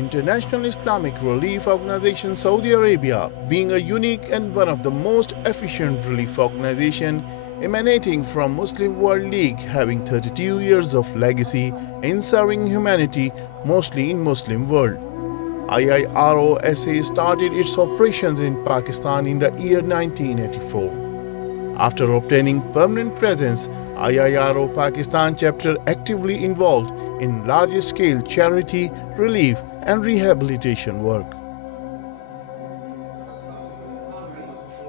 International Islamic Relief Organization Saudi Arabia, being a unique and one of the most efficient relief organizations emanating from Muslim World League, having 32 years of legacy in serving humanity, mostly in Muslim world. IIRO SA started its operations in Pakistan in the year 1984. After obtaining permanent presence, IIRO Pakistan chapter actively involved in large-scale charity, relief and rehabilitation work.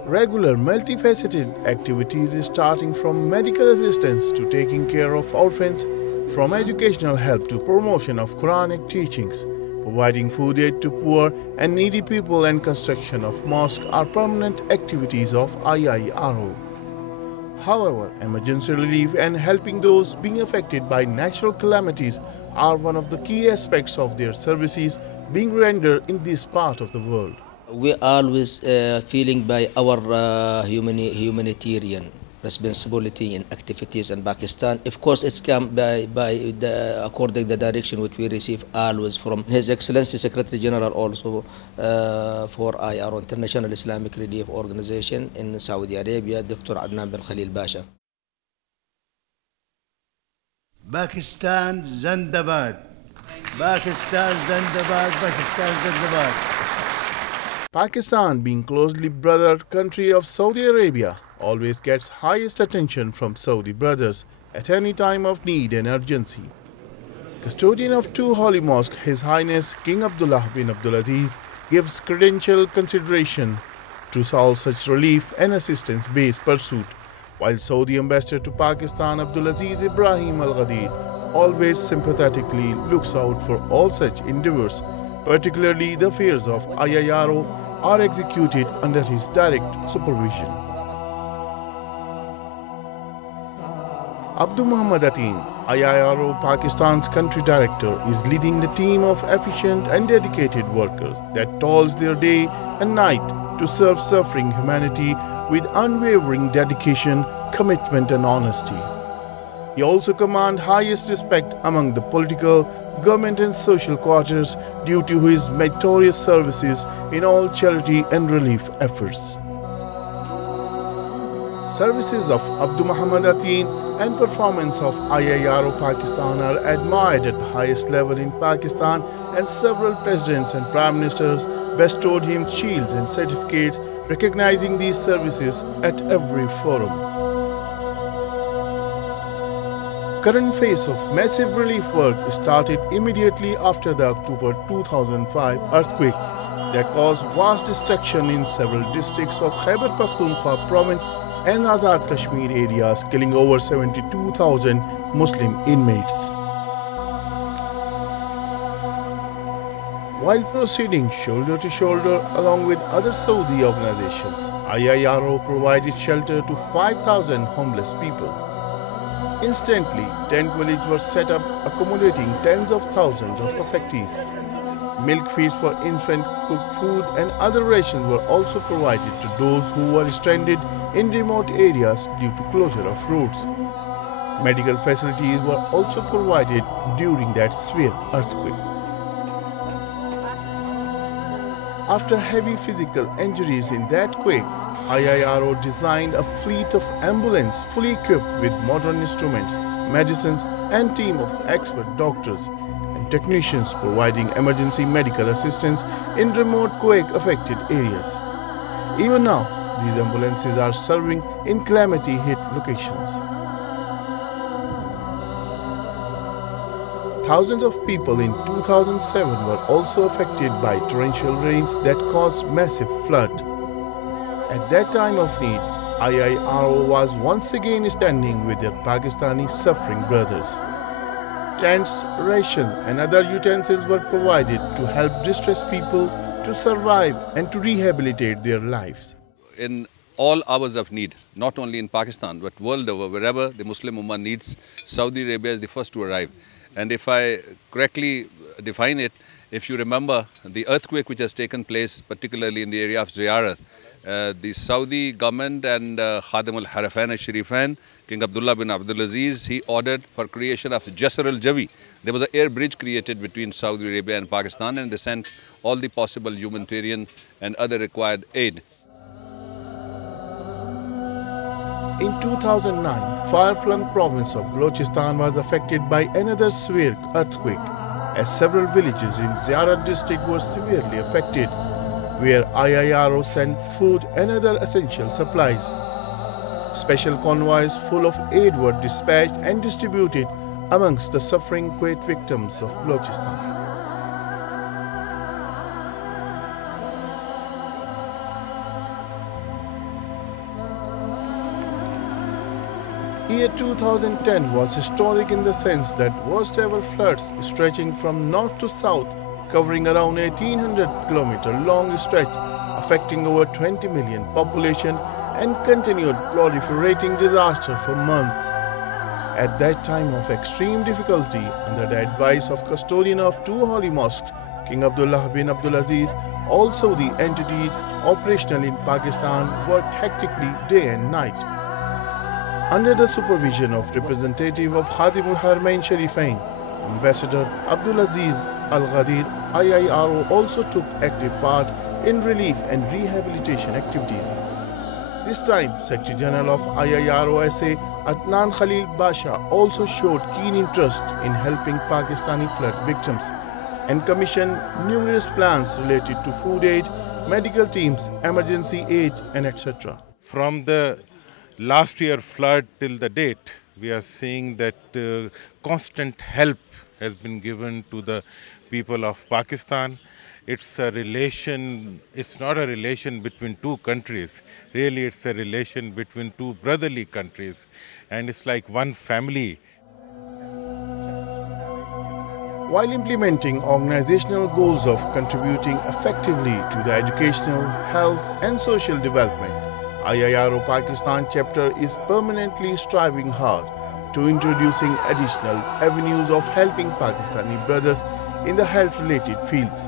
Regular multifaceted activities starting from medical assistance to taking care of orphans, from educational help to promotion of Quranic teachings, providing food aid to poor and needy people and construction of mosques are permanent activities of IIRO. However, emergency relief and helping those being affected by natural calamities are one of the key aspects of their services being rendered in this part of the world. We always feeling by our humanitarian responsibility and activities in Pakistan. Of course, it's come according to the direction which we receive always from His Excellency Secretary General also for IIRO International Islamic Relief Organization in Saudi Arabia, Dr. Adnan bin Khalil Basha. Pakistan Zindabad. Pakistan Zindabad. Pakistan Zindabad. Pakistan, being closely brothered country of Saudi Arabia, always gets highest attention from Saudi brothers at any time of need and urgency. Custodian of two holy mosques, His Highness King Abdullah bin Abdulaziz gives credential consideration to all such relief and assistance-based pursuit, while Saudi Ambassador to Pakistan Abdulaziz Ibrahim Al-Ghadir always sympathetically looks out for all such endeavors, particularly the affairs of IIRO are executed under his direct supervision. Abdul Muhammad Ateen, IIRO Pakistan's country director, is leading the team of efficient and dedicated workers that toils their day and night to serve suffering humanity with unwavering dedication, commitment and honesty. He also commands highest respect among the political, government and social quarters due to his meritorious services in all charity and relief efforts. Services of Abdul Muhammad Ateen and performance of IIRO Pakistan are admired at the highest level in Pakistan, and several presidents and prime ministers bestowed him shields and certificates recognizing these services at every forum. Current phase of massive relief work started immediately after the October 2005 earthquake that caused vast destruction in several districts of Khyber Pakhtunkhwa province and Azad Kashmir areas, killing over 72,000 Muslim inmates. While proceeding shoulder to shoulder along with other Saudi organizations, IIRO provided shelter to 5,000 homeless people. Instantly, tent villages were set up accommodating tens of thousands of affectees. Milk feeds for infant cooked food and other rations were also provided to those who were stranded in remote areas due to closure of roads. Medical facilities were also provided during that severe earthquake. After heavy physical injuries in that quake, IIRO designed a fleet of ambulances fully equipped with modern instruments, medicines and team of expert doctors and technicians providing emergency medical assistance in remote quake-affected areas. Even now, these ambulances are serving in calamity-hit locations. Thousands of people in 2007 were also affected by torrential rains that caused massive flood. At that time of need, IIRO was once again standing with their Pakistani suffering brothers. Tents, rations and other utensils were provided to help distressed people to survive and to rehabilitate their lives. In all hours of need, not only in Pakistan but world over, wherever the Muslim Ummah needs, Saudi Arabia is the first to arrive. And if I correctly define it, if you remember the earthquake which has taken place, particularly in the area of Ziyarat, the Saudi government and Khadim al-Harafain al-Sharifain, King Abdullah bin Abdulaziz, he ordered for creation of Jasr al-Jawi. There was an air bridge created between Saudi Arabia and Pakistan, and they sent all the possible humanitarian and other required aid. In 2009, far-flung province of Balochistan was affected by another severe earthquake, as several villages in Ziyarat district were severely affected, where IIRO sent food and other essential supplies. Special convoys full of aid were dispatched and distributed amongst the suffering quake victims of Balochistan. Year 2010 was historic in the sense that worst ever floods stretching from north to south, covering around 1800-kilometer long stretch, affecting over 20 million population and continued proliferating disaster for months. At that time of extreme difficulty, under the advice of custodian of two holy mosques, King Abdullah bin Abdulaziz, also the entities operational in Pakistan worked hectically day and night. Under the supervision of representative of Khadim al-Haramain Sharifain, Ambassador Abdulaziz Al-Ghadir, IIRO also took active part in relief and rehabilitation activities. This time, Secretary General of IIRO SA, Adnan Khalil Basha, also showed keen interest in helping Pakistani flood victims and commissioned numerous plans related to food aid, medical teams, emergency aid, and etc. From the last year flood till the date, we are seeing that constant help has been given to the people of Pakistan. It's a relation, it's not a relation between two countries. Really, it's a relation between two brotherly countries. And it's like one family. While implementing organizational goals of contributing effectively to the educational, health, and social development, IIRO Pakistan chapter is permanently striving hard to introducing additional avenues of helping Pakistani brothers in the health-related fields.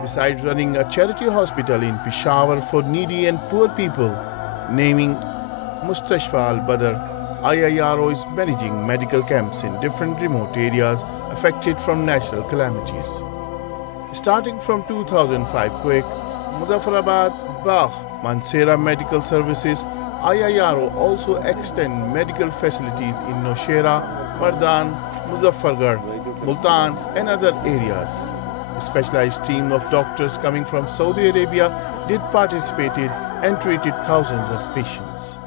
Besides running a charity hospital in Peshawar for needy and poor people, naming Mustashfa al-Badr, IIRO is managing medical camps in different remote areas affected from natural calamities. Starting from 2005 quake, Muzaffarabad, Bagh, Mansehra Medical Services, IIRO also extend medical facilities in Nowshera, Mardan, Muzaffargarh, Multan and other areas. A specialized team of doctors coming from Saudi Arabia did participate and treated thousands of patients.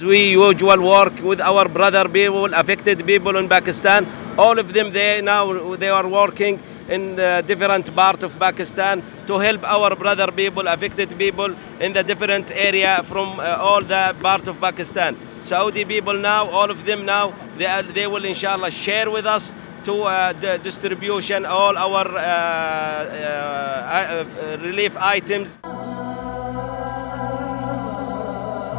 We usually work with our brother people, affected people in Pakistan. All of them they are working in different parts of Pakistan to help our brother people, affected people in the different area from all the part of Pakistan. Saudi people now, all of them now, they will inshallah share with us to the distribution all our relief items.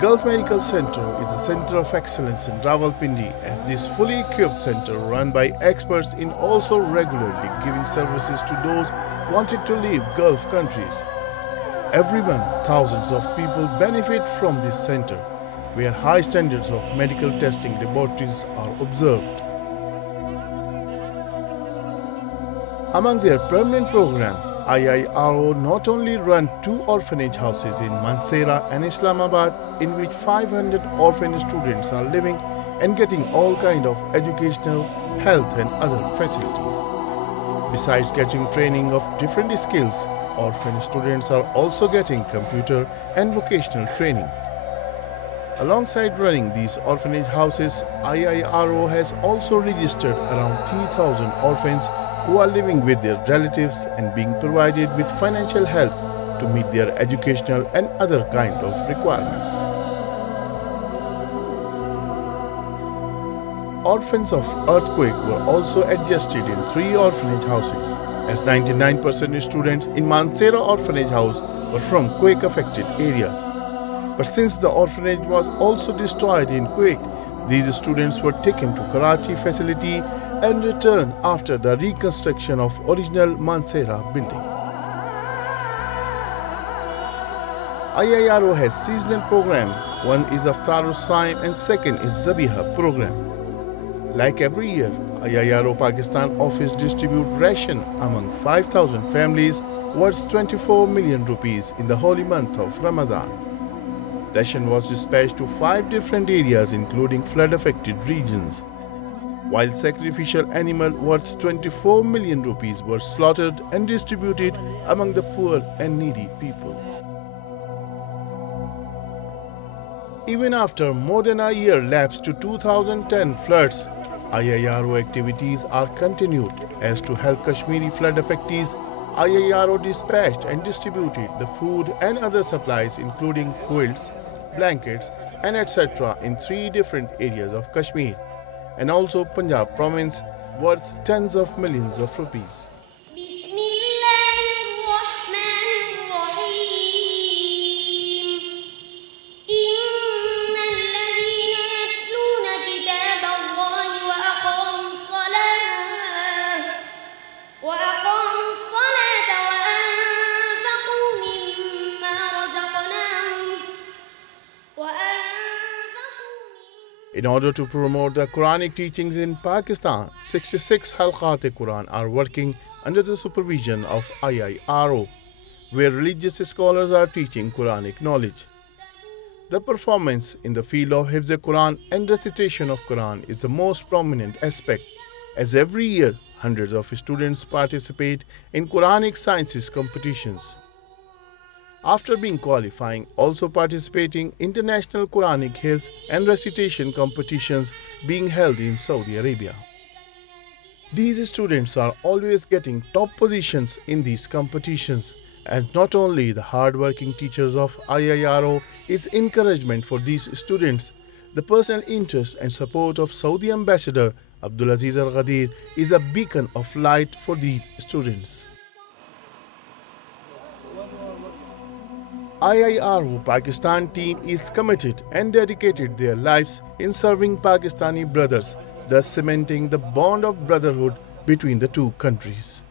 Gulf Medical Center is a center of excellence in Rawalpindi, as this fully equipped center run by experts in also regularly giving services to those wanted to leave Gulf countries. Every month, thousands of people benefit from this center, where high standards of medical testing laboratories are observed. Among their permanent program, IIRO not only run 2 orphanage houses in Mansehra and Islamabad, in which 500 orphan students are living and getting all kind of educational, health and other facilities. Besides getting training of different skills, orphan students are also getting computer and vocational training. Alongside running these orphanage houses, IIRO has also registered around 3,000 orphans who are living with their relatives and being provided with financial help to meet their educational and other kind of requirements. Orphans of earthquake were also adjusted in 3 orphanage houses, as 99% students in Mansehra orphanage house were from quake-affected areas. But since the orphanage was also destroyed in quake, these students were taken to Karachi facility and returned after the reconstruction of original Mansehra building. IIRO has seasonal programs. One is Aftar Saim and second is Zabiha program. Like every year, IIRO Pakistan office distribute ration among 5,000 families worth 24 million rupees in the holy month of Ramadan. Ration was dispatched to 5 different areas including flood-affected regions. While sacrificial animal worth 24 million rupees were slaughtered and distributed among the poor and needy people. Even after more than a year lapsed to 2010 floods, IIRO activities are continued. As to help Kashmiri flood affectees, IIRO dispatched and distributed the food and other supplies including quilts, blankets and etc. in 3 different areas of Kashmir and also Punjab province worth tens of millions of rupees. In order to promote the Quranic teachings in Pakistan, 66 Halqat-e-Quran are working under the supervision of IIRO, where religious scholars are teaching Quranic knowledge. The performance in the field of Hifz-e-Quran and recitation of Quran is the most prominent aspect, as every year hundreds of students participate in Quranic sciences competitions. After being qualifying, also participating international Quranic hifz and recitation competitions being held in Saudi Arabia. These students are always getting top positions in these competitions, and not only the hard-working teachers of IIRO is encouragement for these students, the personal interest and support of Saudi Ambassador Abdulaziz Al Ghadir is a beacon of light for these students. IIRO Pakistan team is committed and dedicated their lives in serving Pakistani brothers, thus cementing the bond of brotherhood between the two countries.